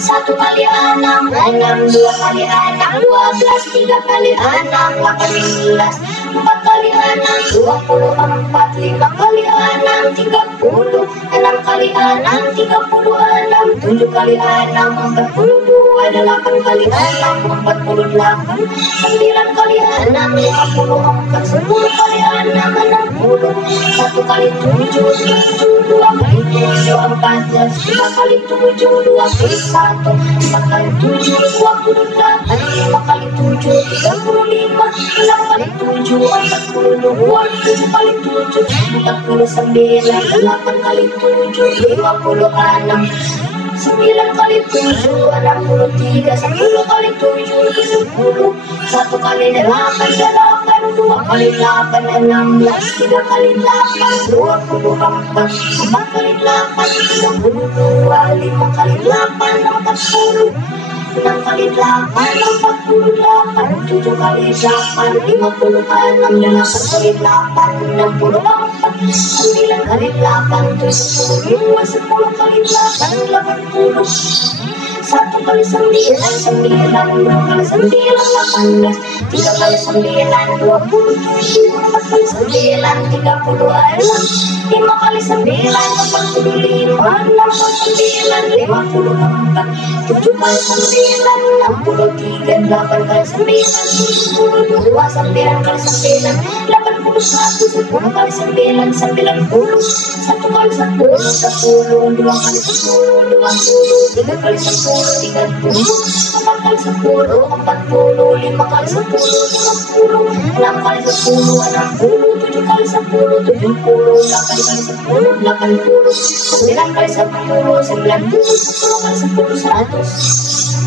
1 kali 6, 2 kali 6, 12, 3 kali 6, 18, 4 kali 6, 24, 5 kali 6, 30, 6 kali 6, 36, 7 kali 6, 42, 8 kali 6, 48, 9 kali 6, 54, 10 kali 6, 60, 1 kali 7, 2 kali 7, 14, 3 kali 7, 21, 4 kali 7, 28, 5 kali 7, 35, 6 kali 7, 42, 7 kali 7, 49, 8 kali 7, 56, 9 kali 7, 63, 10 kali 7, 70, 1 kali 8, 8, 2 kali 8, 16, 3 kali 8, 24, 4 kali 8, 32, 5 kali 8, 40, 6 kali 8, 48, 7 kali 8, 56, 8 kali 8, 64, 9 kali 8, 72, 10 kali 8, 80, 1 kali 9, 9, 2 kali 9, 18, 3 kali 9, 27, 4 kali 9, 36, 5 kali 9, 45, 6 kali 9, 54, 7 kali 9, 63, 8 kali 9, 72, 9 kali 9, 81, 10 kali 9, 90, 1 kali 10, 10, 2 kali 10, 20, 3 kali 10, 30, 4 kali 10, 40, 5 kali 10, 50, 6 kali 10, 60, 7 kali 10, 70, 8 kali 10, 80, 9 kali 10, 90, 10 kali 10, 100.